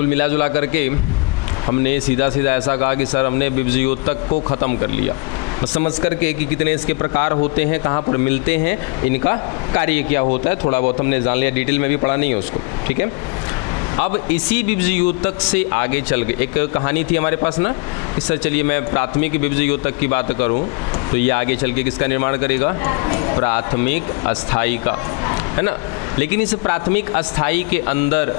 कुल मिला जुला करके हमने सीधा सीधा ऐसा कहा कि सर हमने विभज्योतक को ख़त्म कर लिया, बस समझ करके कि कितने इसके प्रकार होते हैं, कहाँ पर मिलते हैं, इनका कार्य क्या होता है, थोड़ा बहुत हमने जान लिया, डिटेल में भी पढ़ा नहीं है उसको, ठीक है। अब इसी विभज्योतक से आगे चल गए, एक कहानी थी हमारे पास ना कि सर चलिए मैं प्राथमिक विभज्योतक की बात करूं तो ये आगे चल के किसका निर्माण करेगा, प्राथमिक अस्थाई का, है ना। लेकिन इस प्राथमिक अस्थाई के अंदर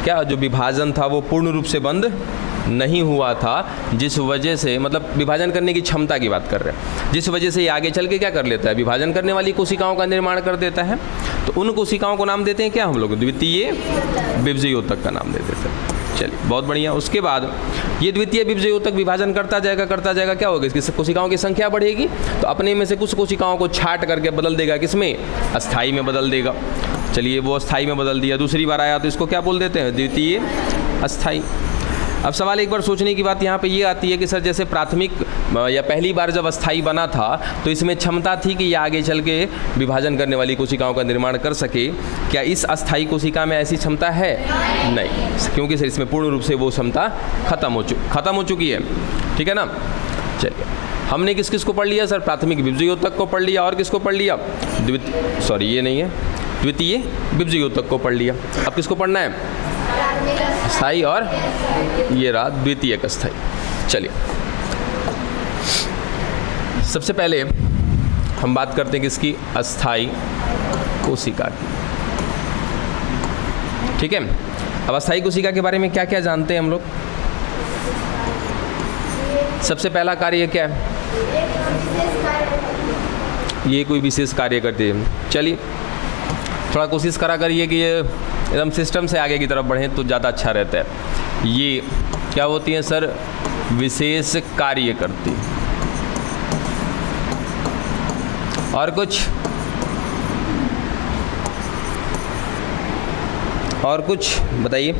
क्या जो विभाजन था वो पूर्ण रूप से बंद नहीं हुआ था, जिस वजह से मतलब विभाजन करने की क्षमता की बात कर रहे हैं, जिस वजह से ये आगे चल के क्या कर लेता है, विभाजन करने वाली कोशिकाओं का निर्माण कर देता है। तो उन कोशिकाओं को नाम देते हैं क्या हम लोग, द्वितीय विभज्योतक का नाम दे देते हैं। चलिए बहुत बढ़िया। उसके बाद ये द्वितीय विभज्योतक विभाजन करता जाएगा क्या होगा, इसकी कोशिकाओं की संख्या बढ़ेगी तो अपने में से कुछ कोशिकाओं को छाट करके बदल देगा, किसमें, अस्थाई में बदल देगा। चलिए वो अस्थाई में बदल दिया, दूसरी बार आया तो इसको क्या बोल देते हैं, द्वितीय अस्थाई। अब सवाल एक बार सोचने की बात यहाँ पे ये आती है कि सर जैसे प्राथमिक या पहली बार जब अस्थाई बना था तो इसमें क्षमता थी कि ये आगे चल के विभाजन करने वाली कोशिकाओं का निर्माण कर सके, क्या इस अस्थाई कोशिका में ऐसी क्षमता है, नहीं, क्योंकि सर इसमें पूर्ण रूप से वो क्षमता खत्म हो चुकी है, ठीक है ना। चलिए हमने किस किस को पढ़ लिया सर, प्राथमिक विभज्योतक को पढ़ लिया और किसको पढ़ लिया, द्वितीय विभज्योतक को पढ़ लिया। अब किसको पढ़ना है, अस्थाई और ये रहा द्वितीयक अस्थाई। चलिए सबसे पहले हम बात करते हैं किसकी, अस्थाई कोशिका की, ठीक है। अब अस्थाई कोशिका के बारे में क्या क्या जानते हैं हम लोग। सबसे पहला कार्य क्या है, ये कोई विशेष कार्य करती है। चलिए थोड़ा कोशिश करा करिए कि ये एकदम सिस्टम से आगे की तरफ बढ़ें तो ज़्यादा अच्छा रहता है। ये क्या होती है सर, विशेष कार्य करती, और कुछ बताइए।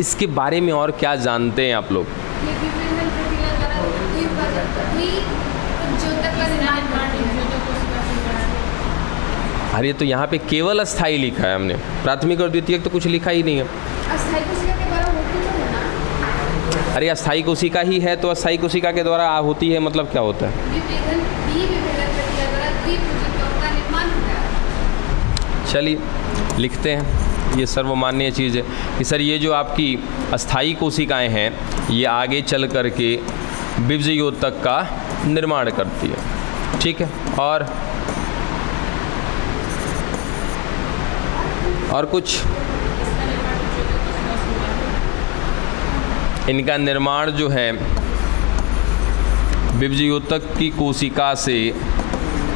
इसके बारे में और क्या जानते हैं आप लोग। अरे तो यहाँ पे केवल अस्थाई लिखा है हमने, प्राथमिक और द्वितीयक तो कुछ लिखा ही नहीं है। अस्थाई कोशिका के द्वारा होती है ना। अरे अस्थाई कोशिका ही है तो अस्थाई कोशिका के द्वारा होती है, मतलब क्या होता है, चलिए लिखते हैं। ये सर्वमान्य चीज़ है कि सर ये जो आपकी अस्थाई कोशिकाएं हैं ये आगे चल करके विभज्योतक का निर्माण करती है, ठीक है। और कुछ इनका निर्माण जो है विभज्योतक की कोशिका से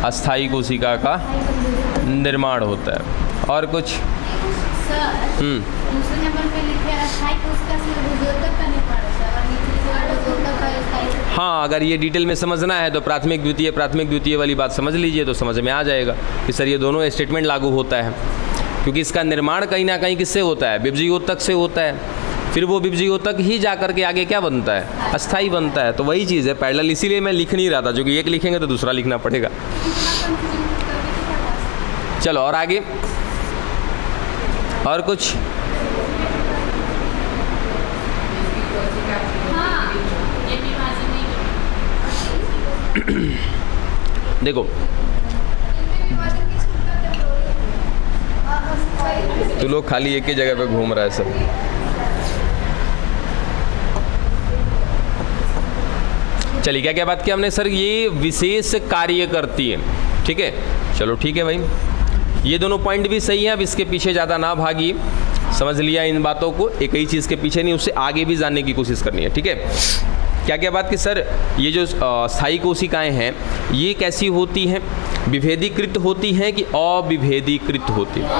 अस्थाई कोशिका का निर्माण होता है। और कुछ हाँ, अगर ये डिटेल में समझना है तो प्राथमिक द्वितीय वाली बात समझ लीजिए तो समझ में आ जाएगा कि सर ये दोनों स्टेटमेंट लागू होता है, क्योंकि इसका निर्माण कहीं ना कहीं किससे होता है, विभज्योतक से होता है। फिर वो विभज्योतक ही जा करके आगे क्या बनता है, अस्थाई बनता है। तो वही चीज़ है पैरेलल, इसीलिए मैं लिख नहीं रहा था, जो कि एक लिखेंगे तो दूसरा लिखना पड़ेगा। चलो और आगे और कुछ। देखो तो लोग खाली एक ही जगह पे घूम रहा है सब। चलिए क्या क्या बात किया हमने सर, ये विशेष कार्य करती है, ठीक है। चलो ठीक है भाई, ये दोनों पॉइंट भी सही है। अब इसके पीछे ज़्यादा ना भागिए, समझ लिया इन बातों को, एक ही चीज़ के पीछे नहीं, उससे आगे भी जानने की कोशिश करनी है, ठीक है। क्या क्या बात कि सर ये जो स्थायी कोशिकाएं हैं ये कैसी होती हैं, विभेदीकृत होती हैं कि अविभेदीकृत होती हैं।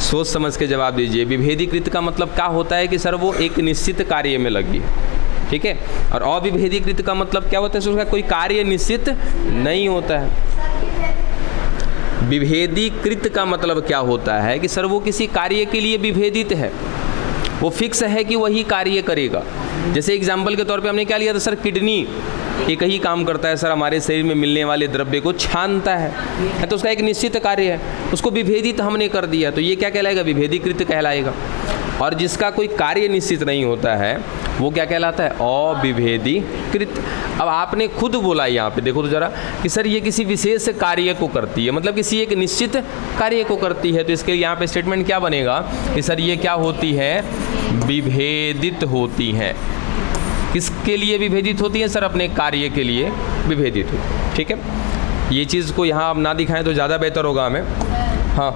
सोच समझ के जवाब दीजिए। विभेदीकृत का मतलब क्या होता है कि सर वो एक निश्चित कार्य में लगी, ठीक है। और अविभेदीकृत का मतलब क्या होता है, उसका कोई कार्य निश्चित नहीं होता है। विभेदीकृत का मतलब क्या होता है कि सर वो किसी कार्य के लिए विभेदित है, वो फिक्स है कि वही कार्य करेगा, जैसे एग्जाम्पल के तौर पे हमने क्या लिया था सर, किडनी एक ही काम करता है सर, हमारे शरीर में मिलने वाले द्रव्य को छानता है, तो उसका एक निश्चित कार्य है, उसको विभेदित हमने कर दिया, तो ये क्या कहलाएगा, विभेदीकृत कहलाएगा। और जिसका कोई कार्य निश्चित नहीं होता है वो क्या कहलाता है, अविभेदीकृत। अब आपने खुद बोला यहाँ पे, देखो तो जरा कि सर ये किसी विशेष कार्य को करती है, मतलब किसी एक निश्चित कार्य को करती है, तो इसके लिए यहाँ पे स्टेटमेंट क्या बनेगा कि सर ये क्या होती है, विभेदित होती हैं। किसके लिए विभेदित होती है सर, अपने कार्य के लिए विभेदित होती है। ठीक है, ये चीज़ को यहाँ अब ना दिखाएं तो ज़्यादा बेहतर होगा हमें। हाँ,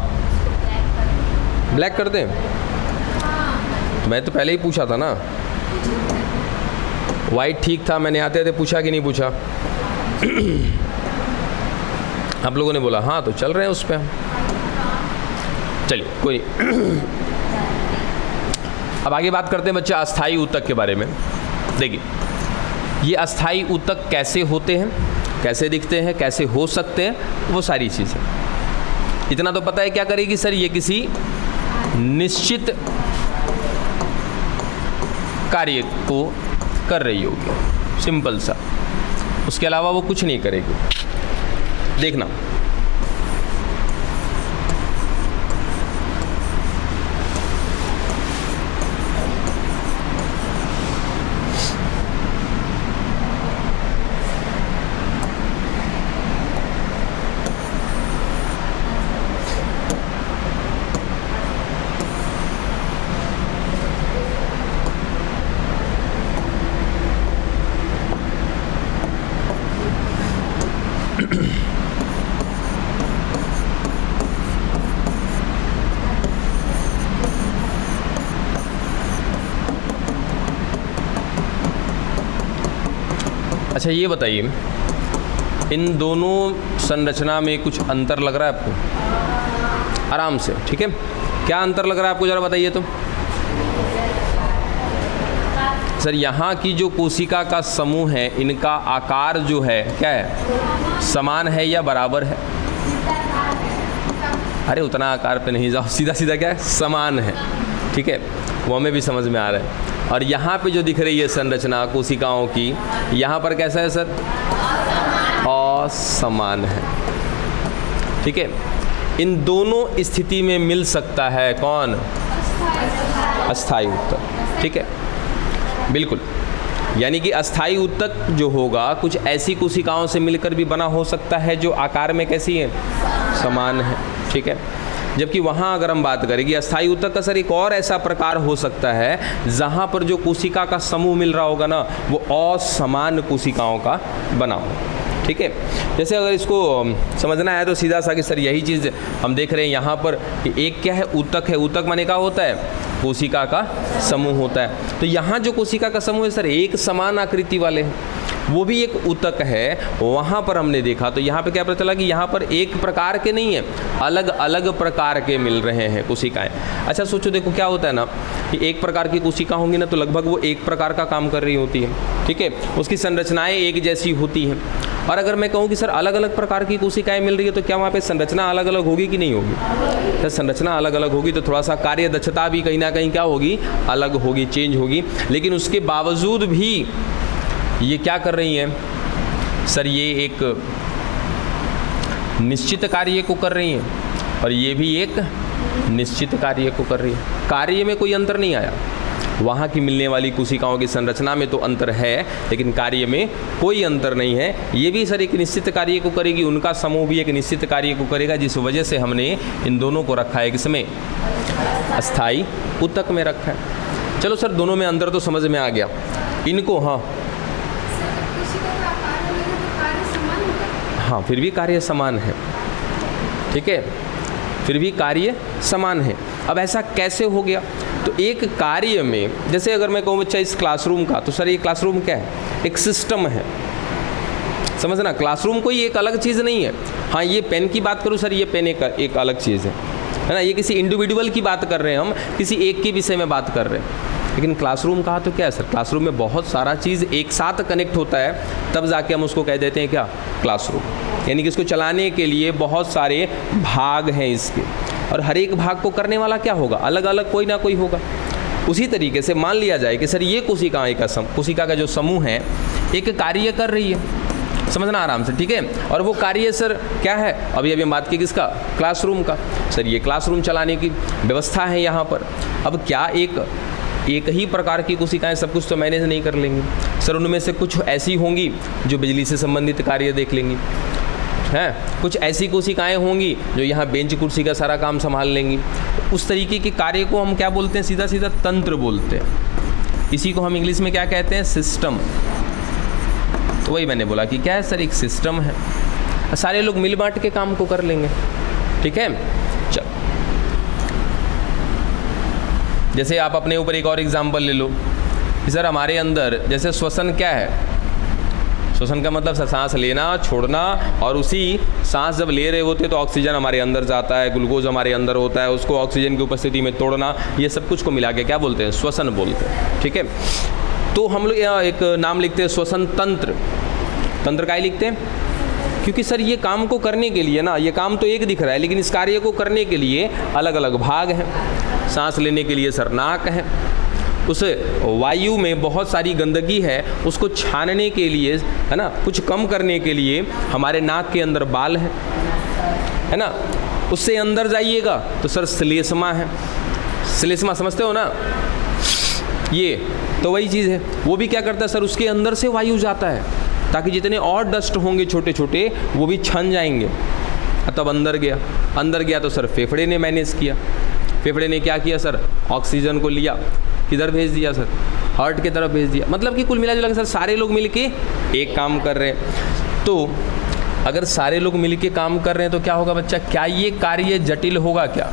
ब्लैक कर दें, तो मैं तो पहले ही पूछा था ना, वाइट ठीक था, मैंने आते थे पूछा कि नहीं पूछा आप लोगों ने बोला हाँ, तो चल रहे हैं उस पर। चलिए कोई नहीं। अब आगे बात करते हैं बच्चे अस्थाई ऊतक के बारे में। देखिए ये अस्थाई ऊतक कैसे होते हैं, कैसे दिखते हैं, कैसे हो सकते हैं, वो सारी चीज़ें इतना तो पता है क्या करेगी सर, ये किसी निश्चित कार्य को कर रही होगी, सिंपल सा, उसके अलावा वो कुछ नहीं करेगी। देखना अच्छा ये बताइए, इन दोनों संरचना में कुछ अंतर लग रहा है आपको? आराम से, ठीक है, क्या अंतर लग रहा है आपको जरा बताइए तो। सर यहाँ की जो कोशिका का समूह है, इनका आकार जो है क्या है, समान है या बराबर है? अरे उतना आकार पे नहीं जाओ, सीधा सीधा क्या है, समान है। ठीक है, वो हमें भी समझ में आ रहा है। और यहाँ पे जो दिख रही है संरचना कोशिकाओं की, यहाँ पर कैसा है सर, असमान है। ठीक है, इन दोनों स्थिति में मिल सकता है कौन, अस्थाई ऊतक। ठीक है, बिल्कुल, यानी कि अस्थाई ऊतक जो होगा कुछ ऐसी कोशिकाओं से मिलकर भी बना हो सकता है जो आकार में कैसी है, समान है। ठीक है, जबकि वहाँ अगर हम बात करें कि अस्थाई ऊतक का सर एक और ऐसा प्रकार हो सकता है जहाँ पर जो कोशिका का समूह मिल रहा होगा ना वो असमान कोशिकाओं का बना हो। ठीक है, जैसे अगर इसको समझना है तो सीधा सा कि सर यही चीज़ हम देख रहे हैं यहाँ पर कि एक क्या है, ऊतक है। ऊतक माने क्या होता है, कोशिका का समूह होता है। तो यहाँ जो कोशिका का समूह है सर एक समान आकृति वाले हैं, वो भी एक ऊतक है। वहाँ पर हमने देखा तो यहाँ पे क्या पता चला कि यहाँ पर एक प्रकार के नहीं है, अलग अलग प्रकार के मिल रहे हैं कोशिकाएं। अच्छा सोचो, देखो क्या होता है ना कि एक प्रकार की कोशिका होंगी ना तो लगभग वो एक प्रकार का काम कर रही होती है। ठीक है, उसकी संरचनाएं एक जैसी होती हैं। और अगर मैं कहूँ कि सर अलग अलग प्रकार की कोशिकाएं मिल रही है तो क्या वहाँ पे संरचना अलग अलग होगी कि नहीं होगी? सर संरचना अलग अलग होगी तो थोड़ा सा कार्य दक्षता भी कहीं ना कहीं क्या होगी, अलग होगी, चेंज होगी। लेकिन उसके बावजूद भी ये क्या कर रही हैं सर, ये एक निश्चित कार्य को कर रही हैं और ये भी एक निश्चित कार्य को कर रही है। कार्य में कोई अंतर नहीं आया, वहाँ की मिलने वाली कोशिकाओं की संरचना में तो अंतर है लेकिन कार्य में कोई अंतर नहीं है। ये भी सर एक निश्चित कार्य को करेगी, उनका समूह भी एक निश्चित कार्य को करेगा, जिस वजह से हमने इन दोनों को रखा है किसमें, अस्थाई ऊतक में रखा है। चलो सर दोनों में अंतर तो समझ में आ गया। इनको हाँ फिर भी कार्य समान है। ठीक है, फिर भी कार्य समान है। अब ऐसा कैसे हो गया? तो एक कार्य में, जैसे अगर मैं कहूँ बच्चा इस क्लासरूम का, तो सर ये क्लासरूम क्या है, एक सिस्टम है, समझना। क्लासरूम कोई एक अलग चीज़ नहीं है। हाँ ये पेन की बात करूँ सर, ये पेन एक अलग चीज़ है ना, ये किसी इंडिविजुअल की बात कर रहे हैं, हम किसी एक के विषय में बात कर रहे हैं। लेकिन क्लासरूम कहा तो क्या है सर, क्लासरूम में बहुत सारा चीज़ एक साथ कनेक्ट होता है, तब जाके हम उसको कह देते हैं क्या, क्लासरूम। यानी कि इसको चलाने के लिए बहुत सारे भाग हैं इसके, और हर एक भाग को करने वाला क्या होगा, अलग अलग कोई ना कोई होगा। उसी तरीके से मान लिया जाए कि सर ये कोशिका का जो समूह है एक कार्य कर रही है, समझना आराम से, ठीक है। और वो कार्य सर क्या है, अभी हम बात की किसका, क्लासरूम का। सर ये क्लासरूम चलाने की व्यवस्था है यहाँ पर। अब क्या एक ही प्रकार की कोशिकाएं सब कुछ तो मैनेज नहीं कर लेंगी सर, उनमें से कुछ ऐसी होंगी जो बिजली से संबंधित कार्य देख लेंगी, हैं, कुछ ऐसी कोशिकाएं होंगी जो यहाँ बेंच कुर्सी का सारा काम संभाल लेंगी। उस तरीके के कार्य को हम क्या बोलते हैं, सीधा सीधा तंत्र बोलते हैं। इसी को हम इंग्लिश में क्या कहते हैं, सिस्टम। तो वही मैंने बोला कि क्या है सर, एक सिस्टम है, सारे लोग मिल बांट के काम को कर लेंगे, ठीक है। चल, जैसे आप अपने ऊपर एक और एग्जाम्पल ले लो कि सर हमारे अंदर जैसे श्वसन क्या है, श्वसन का मतलब सर सांस लेना छोड़ना, और उसी सांस जब ले रहे होते तो ऑक्सीजन हमारे अंदर जाता है, ग्लूकोज हमारे अंदर होता है, उसको ऑक्सीजन की उपस्थिति में तोड़ना, ये सब कुछ को मिला के क्या बोलते हैं, श्वसन बोलते हैं, ठीक है। तो हम लोग यहाँ एक नाम लिखते हैं श्वसन तंत्र। तंत्र का ही लिखते हैं क्योंकि सर ये काम को करने के लिए ना, ये काम तो एक दिख रहा है लेकिन इस कार्य को करने के लिए अलग अलग भाग हैं। सांस लेने के लिए सर नाक है, उस वायु में बहुत सारी गंदगी है उसको छानने के लिए, है ना, कुछ कम करने के लिए हमारे नाक के अंदर बाल है ना। उससे अंदर जाइएगा तो सर श्लेष्मा है, श्लेष्मा समझते हो ना, ये तो वही चीज़ है। वो भी क्या करता है सर, उसके अंदर से वायु जाता है ताकि जितने और डस्ट होंगे छोटे छोटे वो भी छन जाएंगे। तब अंदर गया तो सर फेफड़े ने मैनेज किया, फेफड़े ने क्या किया सर, ऑक्सीजन को लिया, किधर भेज दिया सर, हार्ट की तरफ भेज दिया। मतलब कि कुल मिला जुला के सर सारे लोग मिल के एक काम कर रहे हैं। तो अगर सारे लोग मिल के काम कर रहे हैं तो क्या होगा बच्चा, क्या ये कार्य जटिल होगा क्या?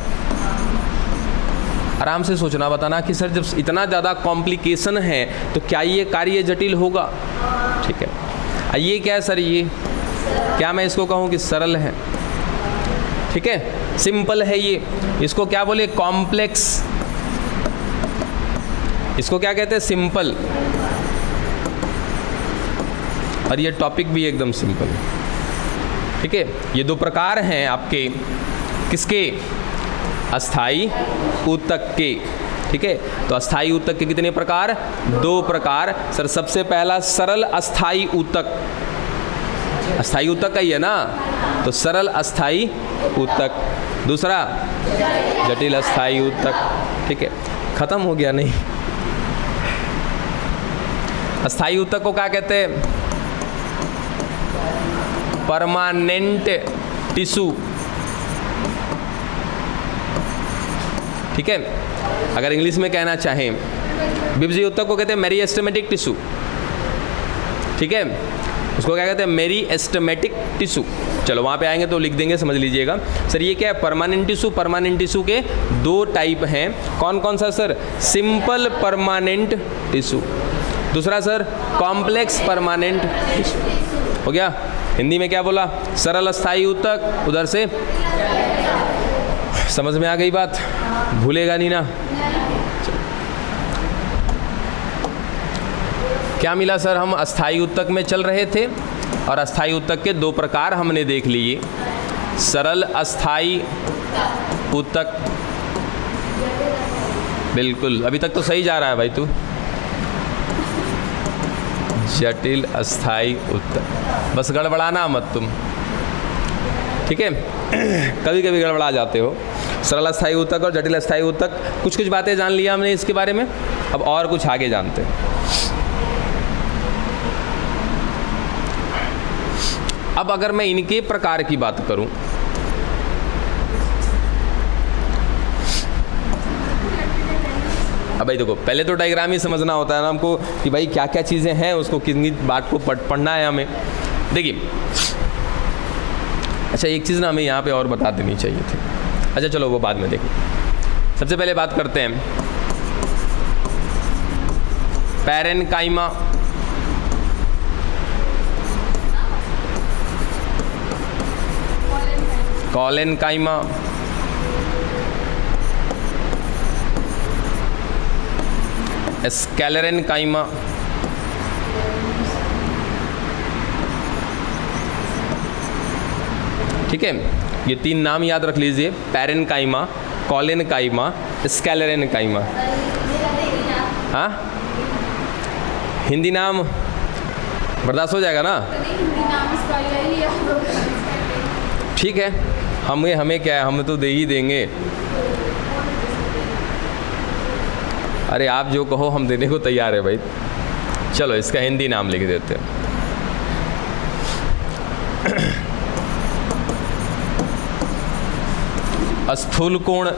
आराम से सोचना, बताना कि सर जब इतना ज़्यादा कॉम्प्लिकेशन है तो क्या ये कार्य जटिल होगा? ठीक है, ये क्या है सर, ये क्या मैं इसको कहूँ कि सरल है, ठीक है, सिंपल है ये। इसको क्या बोले, कॉम्प्लेक्स। इसको क्या कहते हैं, सिंपल। और ये टॉपिक भी एकदम सिंपल है, ठीक है। ये दो प्रकार हैं आपके, किसके, अस्थाई ऊतक के, ठीक है। तो अस्थाई ऊतक के कितने प्रकार, दो प्रकार सर। सबसे पहला सरल अस्थाई ऊतक, अस्थाई ऊतक का ही है ना, तो सरल अस्थाई ऊतक। दूसरा जटिल अस्थाई ऊतक, ठीक है। खत्म हो गया नहीं? अस्थाई ऊतक को क्या कहते हैं, परमानेंट टिश्यू, ठीक है। अगर इंग्लिश में कहना चाहें, बिब्जी ऊतक को कहते हैं मेरिस्टेमेटिक टिश्यू, ठीक है। उसको क्या कहते हैं, मेरिस्टेमेटिक टिश्यू। चलो वहाँ पे आएंगे तो लिख देंगे, समझ लीजिएगा। सर ये क्या है, परमानेंट टिश्यू। परमानेंट टिश्यू के दो टाइप हैं, कौन कौन सा सर, सिंपल परमानेंट टिश्यू, दूसरा सर कॉम्प्लेक्स परमानेंट टिश्यू। हो गया, हिंदी में क्या बोला, सरल अस्थाई ऊतक, उधर से समझ में आ गई बात, भूलेगा नहीं ना। क्या मिला सर, हम अस्थाई ऊतक में चल रहे थे और अस्थाई ऊतक के दो प्रकार हमने देख लिए, सरल अस्थाई ऊतक, बिल्कुल अभी तक तो सही जा रहा है भाई तू, जटिल अस्थाई ऊतक, बस गड़बड़ाना मत तुम, ठीक है। कभी कभी गड़बड़ा जाते हो। सरल अस्थाई ऊतक और जटिल अस्थाई ऊतक, कुछ कुछ बातें जान लिया हमने इसके बारे में, अब और कुछ आगे जानते हैं। अब अगर मैं इनके प्रकार की बात करूं, अब भाई देखो, पहले तो डायग्राम ही समझना होता है ना हमको कि भाई क्या क्या चीज़ें हैं, उसको कितनी बात को पढ़ना है हमें। देखिए, अच्छा एक चीज़ ना हमें यहाँ पे और बता देनी चाहिए थी, अच्छा चलो वो बाद में देखें। सबसे पहले बात करते हैं पैरेन्काइमा, कॉलेन्काइमा, स्क्लेरेन्काइमा, ठीक है। ये तीन नाम याद रख लीजिए, पैरेन्काइमा, कॉलेन्काइमा, स्क्लेरेन्काइमा। हाँ, हिंदी नाम बर्दाश्त हो जाएगा ना? नहीं, हिंदी नाम इसका यही है। ठीक है, हमें क्या है, हम तो दे ही देंगे। अरे आप जो कहो हम देने को तैयार है भाई। चलो इसका हिंदी नाम लिख देते हैं। स्थूल कोण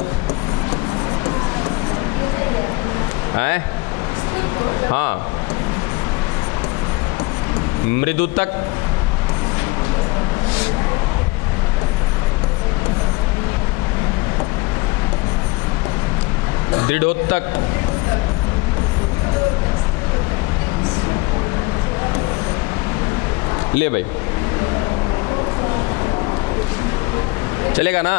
है, हाँ, मृदुतक, दृढ़ोत्तक, ले भाई, चलेगा ना?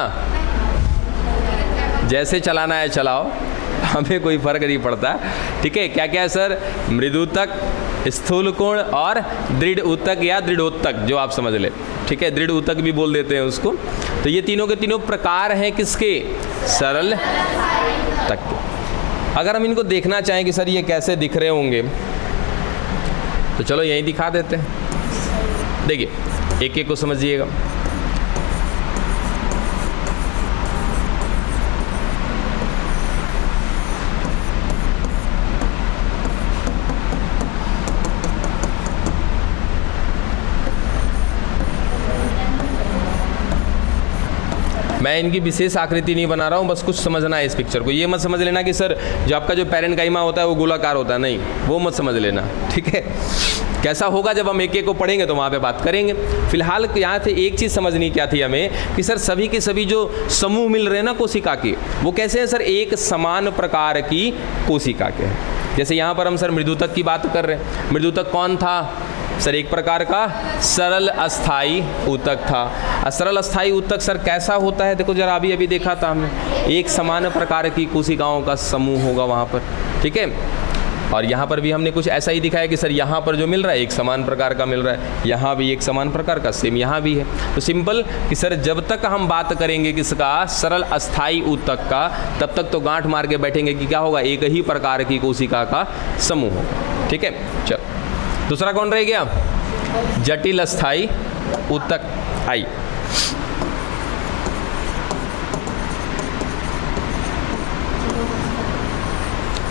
जैसे चलाना है चलाओ, हमें कोई फर्क नहीं पड़ता। ठीक है, क्या क्या है सर? मृदुतक, स्थूल कोण और दृढ़ उत्तक या दृढ़ोत्तक, जो आप समझ ले। ठीक है, दृढ़ उत्तक भी बोल देते हैं उसको। तो ये तीनों के तीनों प्रकार हैं किसके? सरल तक के। अगर हम इनको देखना चाहें कि सर ये कैसे दिख रहे होंगे, तो चलो यहीं दिखा देते हैं। देखिए, एक एक को समझिएगा। मैं इनकी विशेष आकृति नहीं बना रहा हूँ, बस कुछ समझना है इस पिक्चर को। ये मत समझ लेना कि सर जो आपका जो पैरेन्काइमा होता है वो गोलाकार होता है, नहीं, वो मत समझ लेना। ठीक है, कैसा होगा जब हम एक एक को पढ़ेंगे तो वहाँ पे बात करेंगे। फिलहाल यहाँ से एक चीज़ समझनी क्या थी हमें कि सर सभी के सभी जो समूह मिल रहे हैं ना कोशिका के, वो कैसे हैं सर? एक समान प्रकार की कोशिका के हैं। जैसे यहाँ पर हम सर मृदुतक की बात कर रहे हैं। मृदुतक कौन था सर? एक प्रकार का सरल अस्थाई ऊतक था। सरल अस्थाई ऊतक सर कैसा होता है? देखो जरा, अभी देखा था हमने, एक समान प्रकार की कोशिकाओं का समूह होगा वहाँ पर। ठीक है, और यहाँ पर भी हमने कुछ ऐसा ही दिखाया कि सर यहाँ पर जो मिल रहा है एक समान प्रकार का मिल रहा है, यहाँ भी एक समान प्रकार का, सेम यहाँ भी है। तो सिंपल कि सर जब तक हम बात करेंगे किसका? सरल अस्थाई ऊतक का, तब तक तो गांठ मार के बैठेंगे कि क्या होगा? एक ही प्रकार की कोशिका का समूह होगा। ठीक है, चलो दूसरा कौन रह गया? जटिल अस्थाई ऊतक। आई,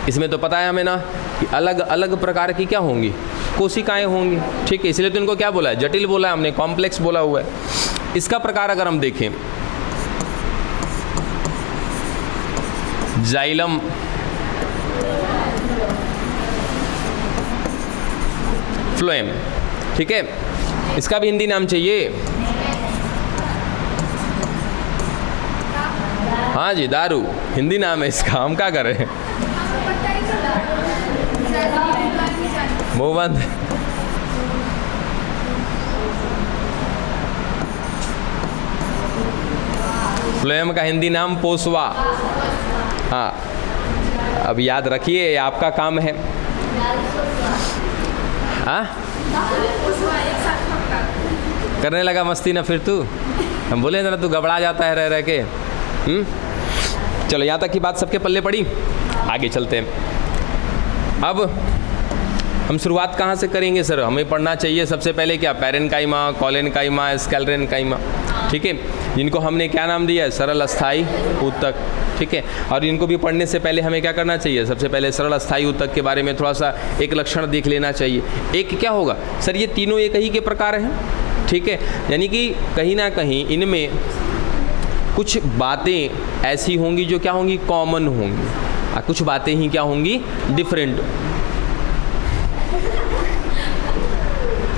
इसमें तो पता है हमें ना कि अलग अलग प्रकार की क्या होंगी? कोशिकाएं होंगी। ठीक है, इसलिए तो इनको क्या बोला है? जटिल बोला है हमने, कॉम्प्लेक्स बोला हुआ है। इसका प्रकार अगर हम देखें, जाइलम, फ्लोएम। ठीक है, इसका भी हिंदी नाम चाहिए? हाँ जी, दारू हिंदी नाम है इसका, हम क्या कर रहे हैं? मुंह बंद। फ्लोएम का हिंदी नाम पोसवा। हाँ, अब याद रखिए, ये आपका काम है। हाँ, करने लगा मस्ती ना फिर तू? हम बोले ना तू घबरा जाता है रह रह के। चलो यहाँ तक की बात सबके पल्ले पड़ी, आगे चलते हैं। अब हम शुरुआत कहाँ से करेंगे सर? हमें पढ़ना चाहिए सबसे पहले क्या? Parenchyma, collenchyma, sclerenchyma. ठीक है, जिनको हमने क्या नाम दिया है? सरल अस्थाई ऊतक। ठीक है, और इनको भी पढ़ने से पहले हमें क्या करना चाहिए? सबसे पहले सरल अस्थाई ऊतक के बारे में थोड़ा सा एक लक्षण देख लेना चाहिए। एक क्या होगा सर? ये तीनों एक ही के प्रकार हैं। ठीक है, यानी कि कहीं ना कहीं इनमें कुछ बातें ऐसी होंगी जो क्या होंगी? कॉमन होंगी, और कुछ बातें ही क्या होंगी? डिफरेंट।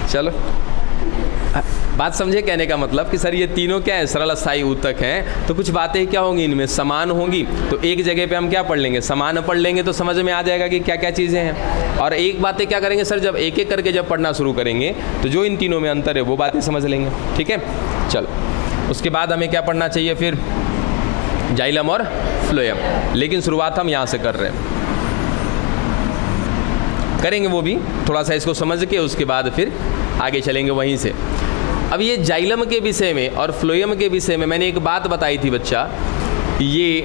चलो बात समझे कहने का मतलब कि सर ये तीनों क्या है? सरल अस्थाई ऊतक हैं, तो कुछ बातें क्या होंगी इनमें? समान होंगी। तो एक जगह पे हम क्या पढ़ लेंगे? समान पढ़ लेंगे, तो समझ में आ जाएगा कि क्या क्या चीज़ें हैं। और एक बातें क्या करेंगे सर? जब एक एक करके जब पढ़ना शुरू करेंगे तो जो इन तीनों में अंतर है वो बातें समझ लेंगे। ठीक है, चलो उसके बाद हमें क्या पढ़ना चाहिए फिर? जाइलम और फ्लोएम। लेकिन शुरुआत हम यहाँ से कर रहे हैं, करेंगे वो भी थोड़ा सा इसको समझ के, उसके बाद फिर आगे चलेंगे वहीं से। अब ये जाइलम के विषय में और फ्लोएम के विषय में मैंने एक बात बताई थी बच्चा, ये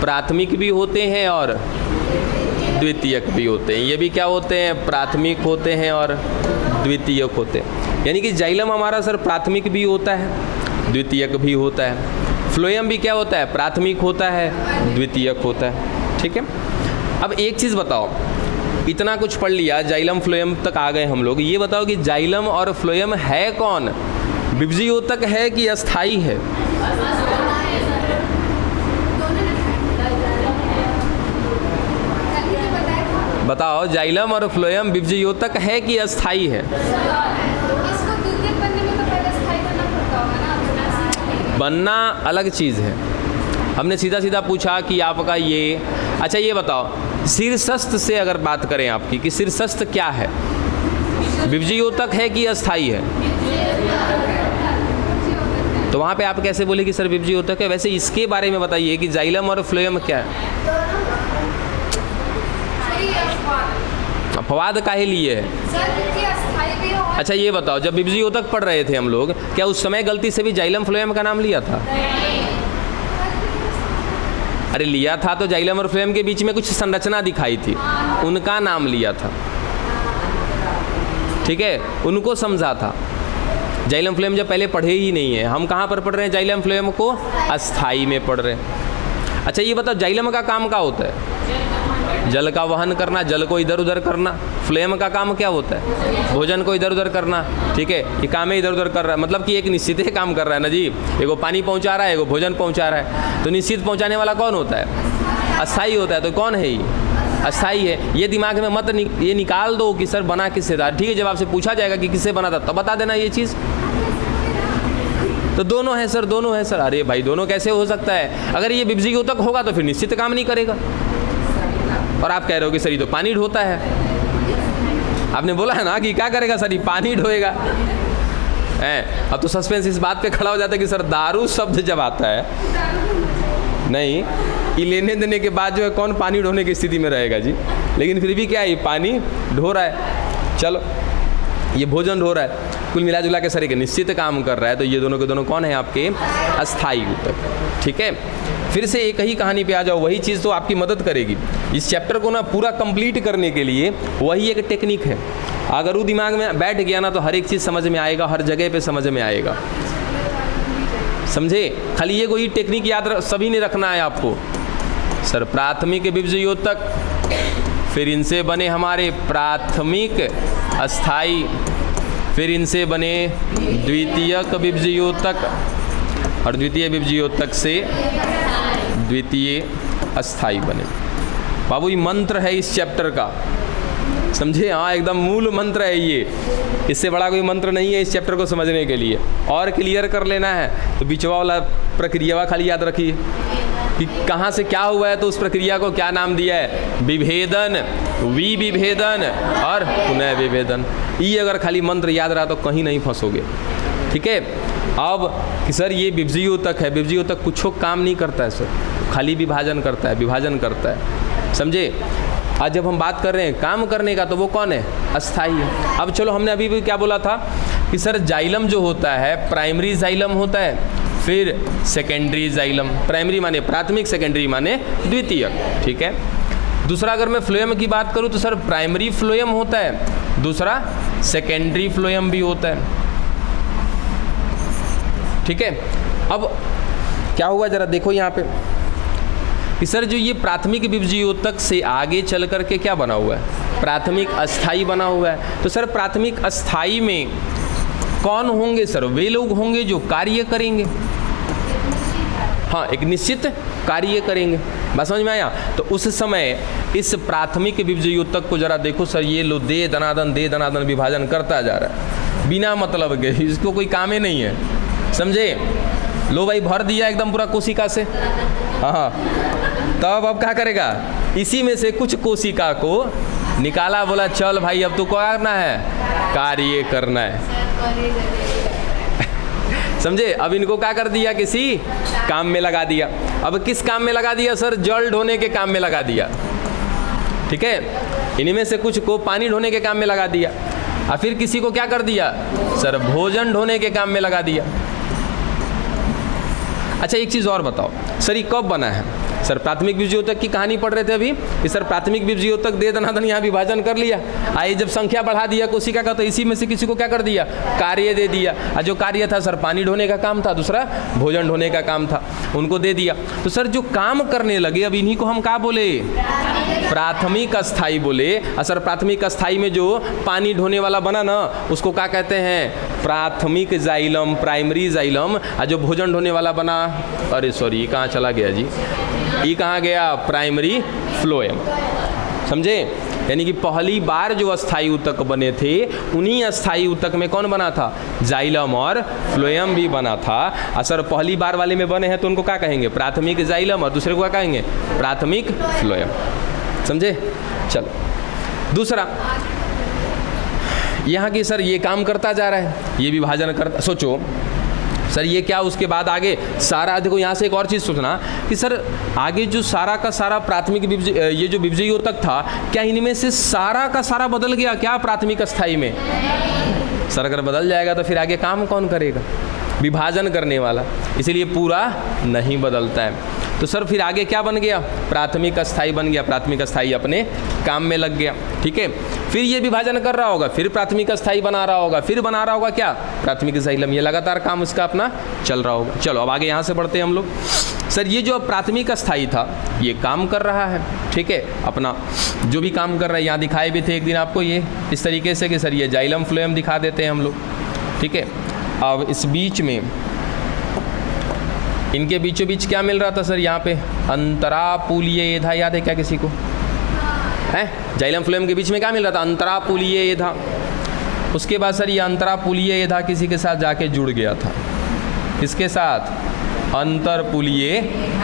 प्राथमिक भी होते हैं और द्वितीयक भी होते हैं। ये भी क्या होते हैं? प्राथमिक होते हैं और द्वितीयक होते हैं। यानी कि जाइलम हमारा सर प्राथमिक भी होता है, द्वितीयक भी होता है। फ्लोएम भी क्या होता है? प्राथमिक होता है, द्वितीयक होता है। ठीक है। अब एक चीज़ बताओ, इतना कुछ पढ़ लिया, जाइलम फ्लोएम तक आ गए हम लोग, ये बताओ कि जाइलम और फ्लोएम है कौन? विभजियोतक है कि अस्थाई है? बताओ, जाइलम और फ्लोएम विभजियोतक है कि अस्थाई है? इसको द्वितीयक बनने में तो पहले स्थायी करना पड़ता होगा ना। बनना अलग चीज़ है। हमने सीधा सीधा पूछा कि आपका ये, अच्छा ये बताओ, शीर्षस्थ से अगर बात करें आपकी कि शीर्षस्थ क्या है, विभजियोतक है कि अस्थाई है? तो वहाँ पे आप कैसे बोले कि सर विभजियोतक है? वैसे इसके बारे में बताइए कि जाइलम और फ्लोएम क्या है? अपवाद काहे लिए है? अच्छा ये बताओ, जब विभजियोतक पढ़ रहे थे हम लोग, क्या उस समय गलती से भी जाइलम फ्लोएम का नाम लिया था? अरे लिया था तो जाइलम और फ्लोएम के बीच में कुछ संरचना दिखाई थी, उनका नाम लिया था। ठीक है, उनको समझा था। जाइलम फ्लोएम जब पहले पढ़े ही नहीं है, हम कहाँ पर पढ़ रहे हैं जाइलम फ्लोएम को? अस्थाई में पढ़ रहे हैं। अच्छा ये बताओ, जाइलम का काम क्या होता है? जल का वहन करना, जल को इधर उधर करना। फ्लोएम का काम क्या होता है? भोजन को इधर उधर करना। ठीक है, ये काम है इधर उधर कर रहा है, मतलब कि एक निश्चित ही काम कर रहा है ना जी। एगो पानी पहुंचा रहा है, एगो भोजन पहुंचा रहा है, तो निश्चित पहुंचाने वाला कौन होता है? अस्थाई होता है। तो कौन है ये? अस्थाई है। ये दिमाग में मत ये निकाल दो कि सर बना किससे था। ठीक है, जब आपसे पूछा जाएगा कि किससे बना था तब बता देना ये चीज़। तो दोनों है सर, दोनों है सर। अरे भाई दोनों कैसे हो सकता है? अगर ये विभजियोतक होगा तो फिर निश्चित काम नहीं करेगा। और आप कह रहे हो कि सर ये तो पानी ढोता है। आपने बोला है ना कि क्या करेगा सर, ये पानी ढोएगा। अब तो सस्पेंस इस बात पे खड़ा हो जाता है कि सर दारू शब्द जब आता है, नहीं ये लेने देने के बाद जो है कौन पानी ढोने की स्थिति में रहेगा जी। लेकिन फिर भी क्या है, ये पानी ढो रहा है, चलो ये भोजन ढो रहा है, कुल मिला जुला के सर एक निश्चित काम कर रहा है। तो ये दोनों के दोनों कौन है? आपके अस्थाई ऊतक। ठीक है, फिर से एक ही कहानी पे आ जाओ, वही चीज़ तो आपकी मदद करेगी इस चैप्टर को ना पूरा कंप्लीट करने के लिए। वही एक टेक्निक है, अगर वो दिमाग में बैठ गया ना तो हर एक चीज़ समझ में आएगा, हर जगह पे समझ में आएगा। समझे? खाली ये कोई टेक्निक याद सभी ने रखना है आपको। सर प्राथमिक विभजियोतक, फिर इनसे बने हमारे प्राथमिक अस्थाई, फिर इनसे बने द्वितीयक विभजियोतक, और द्वितीय विभजियोतक से द्वितीय अस्थाई बने। बाबू ये मंत्र है इस चैप्टर का, समझे? हाँ एकदम मूल मंत्र है ये, इससे बड़ा कोई मंत्र नहीं है इस चैप्टर को समझने के लिए। और क्लियर कर लेना है तो बिचवा वाला प्रक्रिया खाली याद रखिए कि कहाँ से क्या हुआ है, तो उस प्रक्रिया को क्या नाम दिया है? विभेदन, विभेदन और पुनः विभेदन। ये अगर खाली मंत्र याद रहा तो कहीं नहीं फंसोगे। ठीक है, अब कि सर ये विभजियोतक है, विभजियोतक कुछ काम नहीं करता है सर, खाली विभाजन करता है, विभाजन करता है। समझे? आज जब हम बात कर रहे हैं काम करने का तो वो कौन है? अस्थाई है। अब चलो, हमने अभी भी क्या बोला था कि सर जाइलम जो होता है प्राइमरी जाइलम होता है, फिर सेकेंडरी जाइलम। प्राइमरी माने प्राथमिक, सेकेंडरी माने द्वितीयक। ठीक है, दूसरा अगर मैं फ्लोएम की बात करूं तो सर प्राइमरी फ्लोएम होता है, दूसरा सेकेंडरी फ्लोएम भी होता है। ठीक है, अब क्या हुआ जरा देखो यहाँ पे कि सर जो ये प्राथमिक विभजियोतक से आगे चल करके क्या बना हुआ है? प्राथमिक अस्थाई बना हुआ है। तो सर प्राथमिक अस्थाई में कौन होंगे सर? वे लोग होंगे जो कार्य करेंगे। हाँ, एक निश्चित कार्य करेंगे। बात समझ में आया? तो उस समय इस प्राथमिक विभजियोतक को जरा देखो सर, ये लो दे दनादन विभाजन करता जा रहा है बिना मतलब के, इसको कोई काम ही नहीं है। समझे? लो भाई भर दिया एकदम पूरा कोशिका से। हाँ, तब अब क्या करेगा? इसी में से कुछ कोशिका को निकाला, बोला चल भाई अब तो क्या करना है? कार्य करना है। समझे? अब इनको क्या कर दिया? किसी काम में लगा दिया। अब किस काम में लगा दिया सर? जल ढोने के काम में लगा दिया। ठीक है, इनमें से कुछ को पानी ढोने के काम में लगा दिया, और फिर किसी को क्या कर दिया सर? भोजन ढोने के काम में लगा दिया। अच्छा एक चीज़ और बताओ सर, ये कब बना है? सर प्राथमिक बीजयोतक की कहानी पढ़ रहे थे अभी कि सर प्राथमिक बीजयोतक दे दनादन यहाँ विभाजन कर लिया, आइए जब संख्या बढ़ा दिया कोशिका का तो इसी में से किसी को क्या कर दिया, कार्य दे दिया। और जो कार्य था सर पानी ढोने का काम था, दूसरा भोजन ढोने का काम था, उनको दे दिया। तो सर जो काम करने लगे अब इन्हीं को हम क्या बोले, प्राथमिक अस्थाई बोले। सर प्राथमिक अस्थाई में जो पानी ढोने वाला बना ना उसको क्या कहते हैं, प्राथमिक जाइलम, प्राइमरी जाइलम। और जो भोजन ढोने वाला बना, अरे सॉरी ये कहाँ चला गया जी, ये कहाँ गया, प्राइमरी फ्लोएम। समझे? यानी कि पहली बार जो अस्थाई ऊतक बने थे उन्हीं अस्थाई ऊतक में कौन बना था, जाइलम और फ्लोएम भी बना था। असर पहली बार वाले में बने हैं तो उनको क्या कहेंगे, प्राथमिक जाइलम, और दूसरे को क्या कहेंगे, प्राथमिक फ्लोएम। समझे? चलो दूसरा, यहाँ की सर ये काम करता जा रहा है, ये विभाजन करता, सोचो सर ये क्या, उसके बाद आगे सारा, देखो यहाँ से एक और चीज़ सोचना कि सर आगे जो सारा का सारा प्राथमिक ये जो बीजयोतक था, क्या इनमें से सारा का सारा बदल गया क्या प्राथमिक अस्थाई में? सर अगर बदल जाएगा तो फिर आगे काम कौन करेगा, विभाजन करने वाला, इसीलिए पूरा नहीं बदलता है। तो सर फिर आगे क्या बन गया, प्राथमिक अस्थाई बन गया, प्राथमिक अस्थाई अपने काम में लग गया। ठीक है, फिर ये विभाजन कर रहा होगा, फिर प्राथमिक अस्थाई बना रहा होगा, फिर बना रहा होगा क्या, प्राथमिक जाइलम। ये लगातार काम उसका अपना चल रहा होगा। चलो अब आगे यहाँ से बढ़ते हैं हम लोग। सर ये जो प्राथमिक अस्थाई था ये काम कर रहा है, ठीक है, अपना जो भी काम कर रहा है, यहाँ दिखाए भी थे एक दिन आपको ये इस तरीके से कि सर ये जाइलम फ्लोएम दिखा देते हैं हम लोग। ठीक है, अब इस बीच में इनके बीचों बीच क्या मिल रहा था सर, यहाँ पे अंतरापूलीय एधा, याद है क्या किसी को, है? जाइलम फ्लोएम के बीच में क्या मिल रहा था, अंतरापूलीय एधा। उसके बाद सर ये अंतरापूलीय एधा किसी के साथ जाके जुड़ गया था, किसके साथ, अंतरपूलीय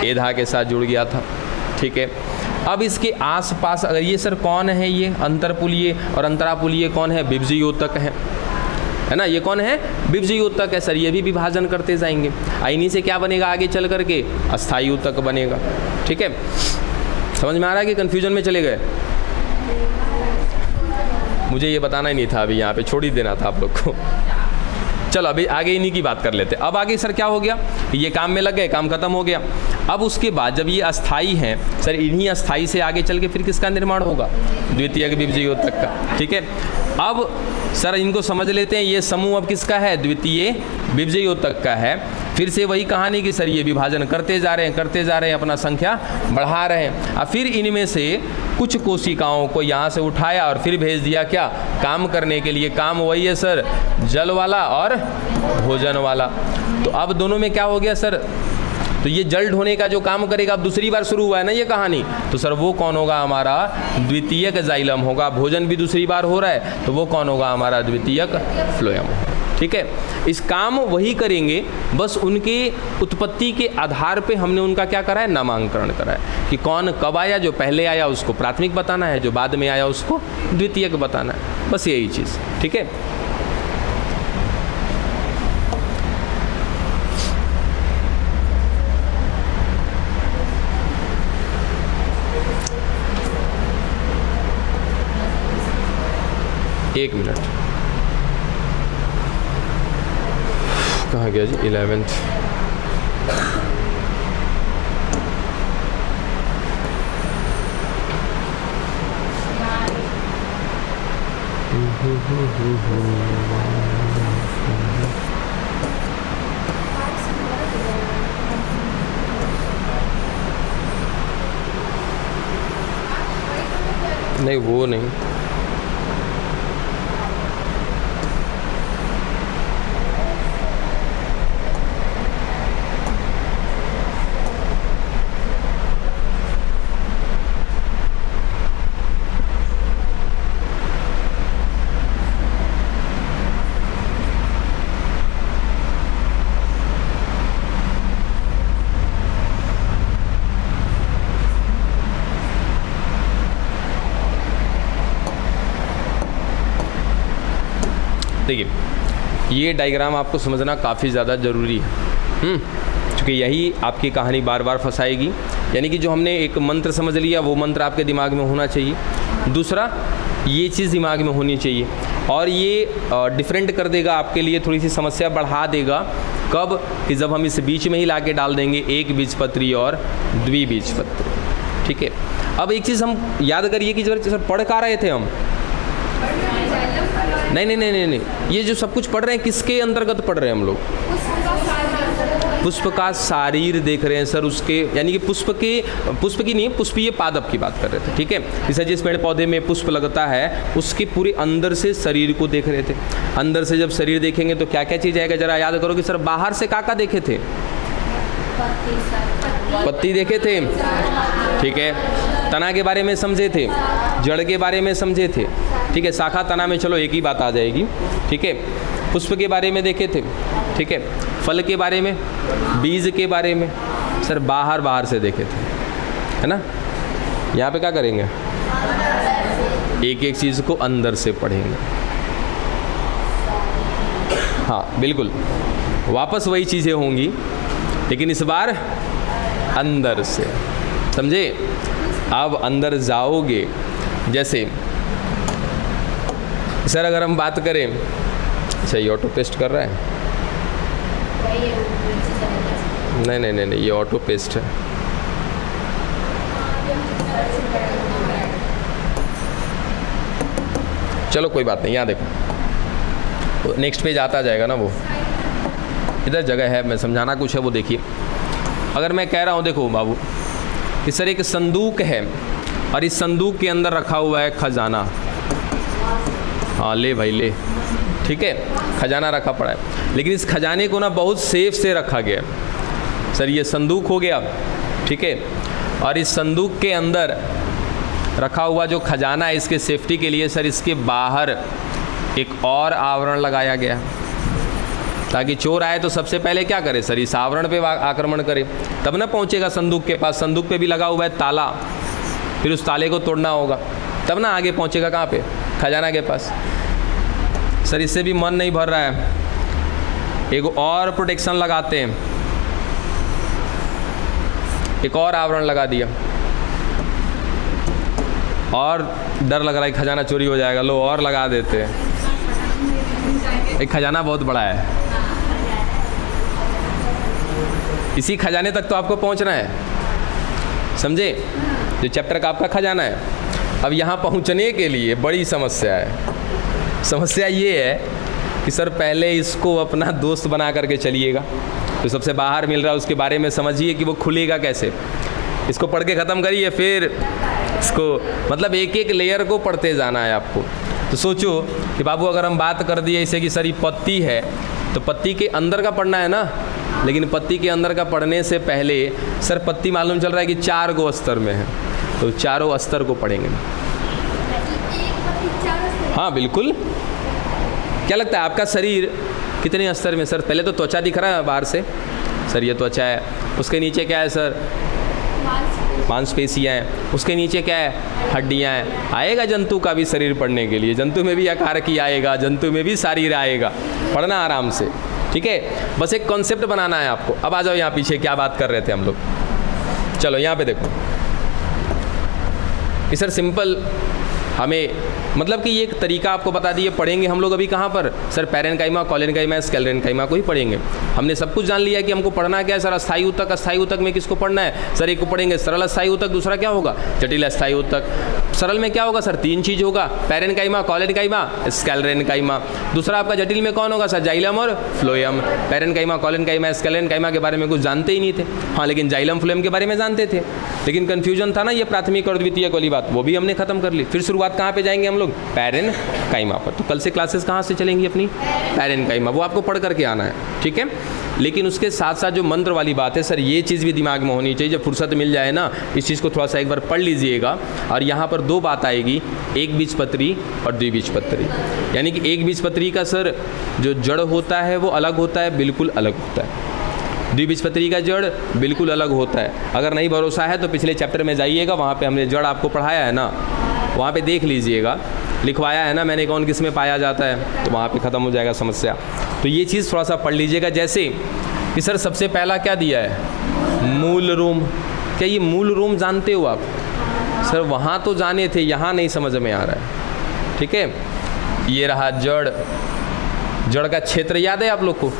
एधा के साथ जुड़ गया था। ठीक है, अब इसके आसपास अगर ये सर कौन है, ये अंतरपूलीय और अंतरापूलीय कौन है, बीजयोतक है ना, ये कौन है, बीजयोतक है सर। ये भी विभाजन करते जाएंगे, इन्हीं से क्या बनेगा आगे चल करके, अस्थायी ऊतक बनेगा। ठीक है, समझ में आ रहा है कि कंफ्यूजन में चले गए? मुझे ये बताना ही नहीं था, अभी यहाँ पे छोड़ ही देना था आप लोग को। चलो अभी आगे इन्हीं की बात कर लेते हैं। अब आगे सर क्या हो गया, ये काम में लग गए, काम खत्म हो गया। अब उसके बाद जब ये अस्थाई हैं सर, इन्हीं अस्थाई से आगे चल के फिर किसका निर्माण होगा, द्वितीयक बीजयोतक का। ठीक है, अब सर इनको समझ लेते हैं, ये समूह अब किसका है, द्वितीय बीजयोतक का है। फिर से वही कहानी कि सर ये विभाजन करते जा रहे हैं, अपना संख्या बढ़ा रहे हैं। और फिर इनमें से कुछ कोशिकाओं को यहाँ से उठाया और फिर भेज दिया क्या, काम करने के लिए। काम वही है सर, जल वाला और भोजन वाला। तो अब दोनों में क्या हो गया सर, तो ये जल ढोने का जो काम करेगा, अब दूसरी बार शुरू हुआ है ना ये कहानी, तो सर वो कौन होगा, हमारा द्वितीयक जाइलम होगा। भोजन भी दूसरी बार हो रहा है, तो वो कौन होगा, हमारा द्वितीयक फ्लोएम। ठीक है, इस काम वही करेंगे, बस उनके उत्पत्ति के आधार पे हमने उनका क्या करा है, नामांकरण करा है कि कौन कब आया। जो पहले आया उसको प्राथमिक बताना है, जो बाद में आया उसको द्वितीयक बताना है, बस यही चीज़। ठीक है, एक मिनट, कहाँ गया जी 11th? नहीं वो नहीं, देखिए ये डायग्राम आपको समझना काफ़ी ज़्यादा ज़रूरी है, क्योंकि यही आपकी कहानी बार बार फंसाएगी। यानी कि जो हमने एक मंत्र समझ लिया वो मंत्र आपके दिमाग में होना चाहिए, दूसरा ये चीज़ दिमाग में होनी चाहिए, और ये डिफरेंट कर देगा आपके लिए, थोड़ी सी समस्या बढ़ा देगा कब? कि जब हम इस बीच में ही लाके डाल देंगे एक बीजपत्री और द्विबीजपत्री। ठीक है, अब एक चीज़ हम याद करिए कि सर पढ़ कहाँ रहे थे हम? नहीं, ये जो सब कुछ पढ़ रहे हैं किसके अंतर्गत पढ़ रहे हैं हम लोग? पुष्प का शारीर देख रहे हैं सर, उसके यानी कि पुष्प की नहीं, पुष्पीय पादप की बात कर रहे थे। ठीक है, जैसे जिस पेड़ पौधे में पुष्प लगता है उसके पूरे अंदर से शरीर को देख रहे थे। अंदर से जब शरीर देखेंगे तो क्या क्या चीज़ आएगा, जरा याद करो कि सर बाहर से काका देखे थे? पत्ती देखे थे। ठीक है, तना के बारे में समझे थे, जड़ के बारे में समझे थे। ठीक है, शाखा तना में चलो एक ही बात आ जाएगी। ठीक है, पुष्प के बारे में देखे थे। ठीक है, फल के बारे में, बीज के बारे में सर बाहर से देखे थे, है ना। यहाँ पे क्या करेंगे, एक एक चीज़ को अंदर से पढ़ेंगे। हाँ बिल्कुल, वापस वही चीज़ें होंगी लेकिन इस बार अंदर से, समझे। अब अंदर जाओगे, जैसे सर अगर हम बात करें, अच्छा ये ऑटो पेस्ट कर रहा है? नहीं, ये ऑटो पेस्ट है। चलो कोई बात नहीं, यहाँ देखो नेक्स्ट पेज आता जाएगा ना, वो इधर जगह है, मैं समझाना कुछ है वो देखिए। अगर मैं कह रहा हूँ देखो बाबू कि सर एक संदूक है और इस संदूक के अंदर रखा हुआ है खजाना। हाँ ले भाई ले, ठीक है, खजाना रखा पड़ा है, लेकिन इस खजाने को ना बहुत सेफ से रखा गया। सर ये संदूक हो गया, ठीक है, और इस संदूक के अंदर रखा हुआ जो खजाना है इसके सेफ्टी के लिए सर इसके बाहर एक और आवरण लगाया गया ताकि चोर आए तो सबसे पहले क्या करे सर, इस आवरण पे आक्रमण करे, तब ना पहुंचेगा संदूक के पास। संदूक पे भी लगा हुआ है ताला, फिर उस ताले को तोड़ना होगा तब ना आगे पहुंचेगा कहाँ पे, खजाना के पास। सर इससे भी मन नहीं भर रहा है, एक और प्रोटेक्शन लगाते हैं, एक और आवरण लगा दिया और डर लग रहा है खजाना चोरी हो जाएगा, लो और लगा देते हैं। एक खजाना बहुत बड़ा है, इसी खजाने तक तो आपको पहुंचना है, समझे, जो चैप्टर का आपका खजाना है। अब यहाँ पहुँचने के लिए बड़ी समस्या है। समस्या ये है कि सर पहले इसको अपना दोस्त बना करके चलिएगा, तो सबसे बाहर मिल रहा है उसके बारे में समझिए कि वो खुलेगा कैसे, इसको पढ़ के ख़त्म करिए, फिर इसको मतलब एक एक लेयर को पढ़ते जाना है आपको। तो सोचो कि बाबू अगर हम बात कर दिए इसे कि सर ये पत्ती है तो पत्ती के अंदर का पढ़ना है ना, लेकिन पत्ती के अंदर का पढ़ने से पहले सर पत्ती मालूम चल रहा है कि 4 गो अस्तर में है, तो चारों अस्तर को पढ़ेंगे। हाँ बिल्कुल, क्या लगता है आपका शरीर कितने अस्तर में? सर पहले तो त्वचा दिख रहा है बाहर से, सर ये त्वचा है, उसके नीचे क्या है सर, मांसपेशियाँ हैं, उसके नीचे क्या है, हड्डियाँ हैं। आएगा जंतु का भी शरीर पढ़ने के लिए, जंतु में भी आकार की आएगा, जंतु में भी शरीर आएगा, पढ़ना आराम से, ठीक है, बस एक कॉन्सेप्ट बनाना है आपको। अब आ जाओ यहाँ पीछे क्या बात कर रहे थे हम लोग, चलो यहाँ पे देखो कि सर सिंपल हमें मतलब कि ये एक तरीका आपको बता दिए, पढ़ेंगे हम लोग अभी कहाँ पर सर, पैरेन्काइमा, कोलेनकाइमा, स्क्लेरेन्काइमा को ही पढ़ेंगे। हमने सब कुछ जान लिया कि हमको पढ़ना क्या है सर, अस्थायी ऊतक, अस्थायी ऊतक में किसको पढ़ना है सर, एक को पढ़ेंगे सरल अस्थायी ऊतक, दूसरा क्या होगा जटिल अस्थायी ऊतक। सरल में क्या होगा सर, 3 चीज़ होगा, पैरेन्काइमा, कोलेनकाइमा, स्क्लेरेन्काइमा। दूसरा आपका जटिल में कौन होगा सर, जाइलम और फ्लोएम। पैरेन्काइमा, कोलेनकाइमा, स्क्लेरेन्काइमा के बारे में कुछ जानते ही नहीं थे, हाँ लेकिन जाइलम फ्लोएम के बारे में जानते थे, लेकिन कन्फ्यूजन था ना ये प्राथमिक और द्वितीयक वाली बात, वो भी हमने खत्म कर ली। फिर शुरुआत कहाँ पे जाएंगे हम लोग, पैरेन्काइमा पर। तो कल से क्लासेस कहाँ से चलेंगी अपनी, पैरेन्काइमा, वो आपको पढ़ करके आना है, ठीक है। लेकिन उसके साथ साथ जो मंत्र वाली बात है सर, ये चीज़ भी दिमाग में होनी चाहिए, जब फुर्सत मिल जाए ना इस चीज़ को थोड़ा सा एक बार पढ़ लीजिएगा। और यहाँ पर 2 बात आएगी, एक बीजपत्री और द्विबीजपत्री, यानी कि एक बीजपत्री का सर जो जड़ होता है वो अलग होता है, बिल्कुल अलग होता है, द्विबीजपत्री का जड़ बिल्कुल अलग होता है। अगर नहीं भरोसा है तो पिछले चैप्टर में जाइएगा, वहाँ पे हमने जड़ आपको पढ़ाया है ना, वहाँ पे देख लीजिएगा, लिखवाया है ना मैंने कौन किस में पाया जाता है, तो वहाँ पे ख़त्म हो जाएगा समस्या। तो ये चीज़ थोड़ा सा पढ़ लीजिएगा। जैसे कि सर सबसे पहला क्या दिया है, मूल रूम। क्या ये मूल रूम जानते हो आप सर, वहाँ तो जाने थे, यहाँ नहीं समझ में आ रहा है, ठीक है। ये रहा जड़, जड़ का क्षेत्र याद है आप लोग को,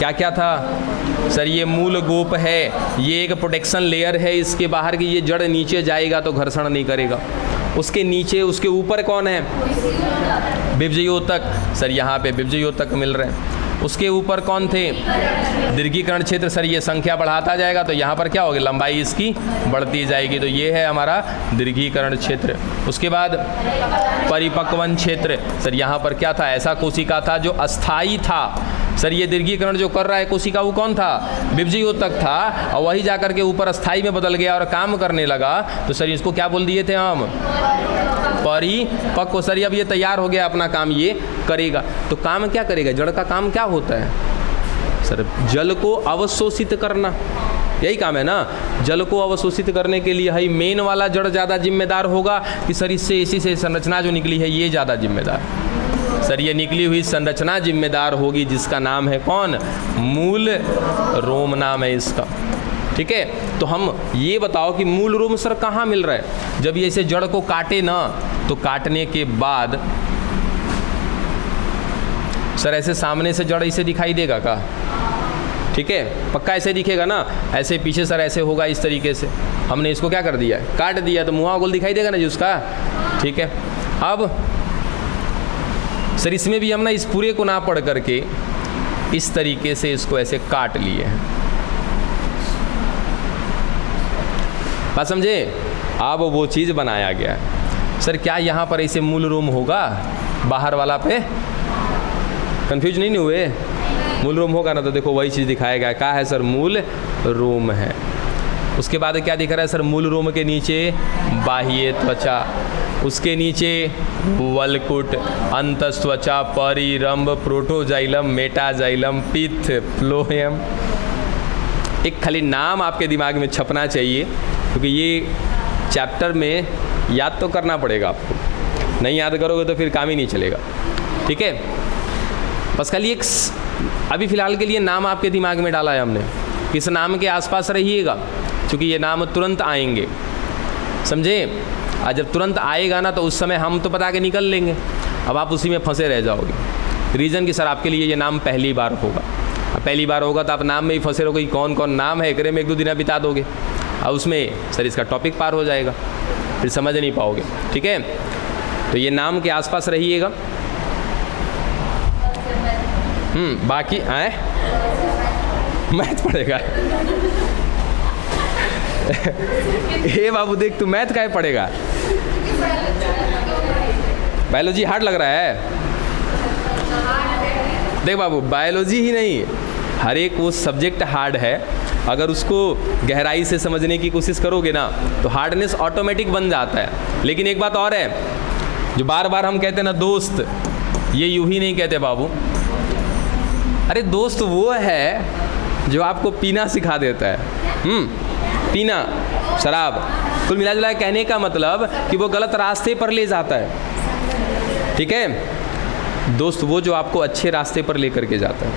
क्या क्या था सर? ये मूल गोप है, ये एक प्रोटेक्शन लेयर है इसके बाहर की, ये जड़ नीचे जाएगा तो घर्षण नहीं करेगा। उसके नीचे, उसके ऊपर कौन है? विभजयोतक। सर यहाँ पे विभजयोतक मिल रहे हैं। उसके ऊपर कौन थे? दीर्घीकरण क्षेत्र। सर ये संख्या बढ़ाता जाएगा तो यहाँ पर क्या होगी? लंबाई इसकी बढ़ती जाएगी, तो ये है हमारा दीर्घीकरण क्षेत्र। उसके बाद परिपक्वन क्षेत्र। सर यहाँ पर क्या था? ऐसा कोशिका था जो अस्थाई था। सर ये दीर्घीकरण जो कर रहा है कोशिका, वो कौन था? विभजयोतक था, और वही जाकर के ऊपर अस्थाई में बदल गया और काम करने लगा, तो सर इसको क्या बोल दिए थे हम? परिपक्व। सर अब ये तैयार हो गया, अपना काम ये करेगा। तो काम क्या करेगा? जड़ का काम क्या होता है सर? जल को अवशोषित करना, यही काम है ना। जल को अवशोषित करने के लिए है मेन वाला जड़ ज़्यादा जिम्मेदार होगा कि सर इससे इसी से संरचना जो निकली है ये ज़्यादा जिम्मेदार? सर ये निकली हुई संरचना जिम्मेदार होगी, जिसका नाम है कौन? मूल रोम नाम है इसका। ठीक है, तो हम ये बताओ कि मूल रोम सर कहाँ मिल रहा है? जब ये इसे जड़ को काटे ना, तो काटने के बाद सर ऐसे सामने से जड़ इसे दिखाई देगा का? ठीक है, पक्का ऐसे दिखेगा ना। ऐसे पीछे सर ऐसे होगा इस तरीके से। हमने इसको क्या कर दिया? काट दिया, तो मुँह गोल दिखाई देगा ना जी उसका। ठीक है, अब सर इसमें भी हम ना इस पूरे को ना पढ़ करके इस तरीके से इसको ऐसे काट लिए हैं। बात समझे? अब वो चीज़ बनाया गया है। सर क्या यहाँ पर ऐसे मूल रोम होगा? बाहर वाला पे कंफ्यूज नहीं हुए? मूल रोम होगा ना, तो देखो वही चीज़ दिखाएगा। क्या है सर? मूल रोम है। उसके बाद क्या दिख रहा है सर? मूल रोम के नीचे बाह्य त्वचा, उसके नीचे वलकुट, अंतस्त्वचा, परिरंभ, प्रोटोजाइलम, मेटाजाइलम, पित्त, फ्लोएम। एक खाली नाम आपके दिमाग में छपना चाहिए, क्योंकि ये चैप्टर में याद तो करना पड़ेगा आपको। नहीं याद करोगे तो फिर काम ही नहीं चलेगा। ठीक है, बस खाली एक अभी फ़िलहाल के लिए नाम आपके दिमाग में डाला है हमने। इस नाम के आसपास रहिएगा, क्योंकि ये नाम तुरंत आएंगे, समझे? और जब तुरंत आएगा ना, तो उस समय हम तो बता के निकल लेंगे, अब आप उसी में फंसे रह जाओगे। रीज़न कि सर आपके लिए ये नाम पहली बार होगा। अब पहली बार होगा तो आप नाम में ही फंसे रहोगे कि कौन कौन नाम है, एकरे में 1-2 दिन बिता दोगे, और उसमें सर इसका टॉपिक पार हो जाएगा, फिर समझ नहीं पाओगे। ठीक है, तो ये नाम के आसपास रहिएगा। बाकी आए मैथ पढ़ेगा। हे बाबू देख, तू मैथ काहे पढ़ेगा? बायोलॉजी हार्ड लग रहा है? देख बाबू, बायोलॉजी ही नहीं, हर एक वो सब्जेक्ट हार्ड है। अगर उसको गहराई से समझने की कोशिश करोगे ना, तो हार्डनेस ऑटोमेटिक बन जाता है। लेकिन एक बात और है, जो बार बार हम कहते हैं ना दोस्त, ये यूं ही नहीं कहते बाबू। अरे दोस्त वो है जो आपको पीना सिखा देता है। पीना, शराब, कुल मिला जुला कहने का मतलब कि वो गलत रास्ते पर ले जाता है। ठीक है, दोस्त वो जो आपको अच्छे रास्ते पर लेकर के जाता है।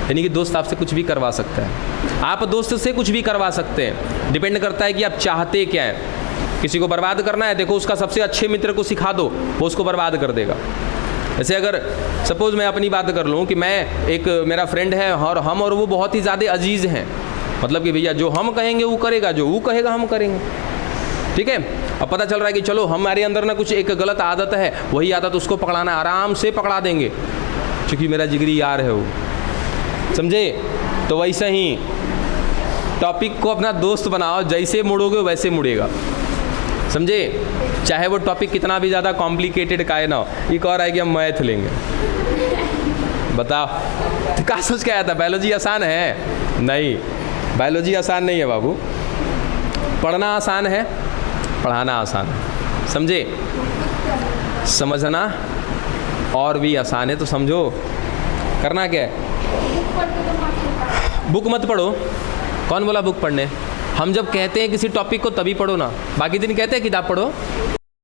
यानी कि दोस्त आपसे कुछ भी करवा सकता है, आप दोस्त से कुछ भी करवा सकते हैं। डिपेंड करता है कि आप चाहते क्या हैं। किसी को बर्बाद करना है, देखो उसका सबसे अच्छे मित्र को सिखा दो, वो उसको बर्बाद कर देगा। जैसे अगर सपोज़ मैं अपनी बात कर लूँ कि मैं एक मेरा फ्रेंड है और हम और वो बहुत ही ज़्यादा अजीज़ हैं, मतलब कि भैया जो हम कहेंगे वो करेगा, जो वो कहेगा हम करेंगे। ठीक है, अब पता चल रहा है कि चलो हमारे अंदर ना कुछ एक गलत आदत है, वही आदत उसको पकड़ाना, आराम से पकड़ा देंगे, क्योंकि मेरा जिगरी यार है वो, समझे? तो वैसे ही टॉपिक को अपना दोस्त बनाओ, जैसे मुड़ोगे वैसे मुड़ेगा, समझे? चाहे वो टॉपिक कितना भी ज़्यादा कॉम्प्लिकेटेड का है ना। एक और है कि हम मैथ लेंगे, बताओ तो क्या सोच के आया था? बायोलॉजी आसान है? नहीं, बायोलॉजी आसान नहीं है बाबू। पढ़ना आसान है, पढ़ाना आसान है, समझे? समझना और भी आसान है, तो समझो करना क्या है। बुक मत पढ़ो। कौन बोला बुक पढ़ने? हम जब कहते हैं किसी टॉपिक को तभी पढ़ो ना, बाकी दिन कहते हैं किताब पढ़ो।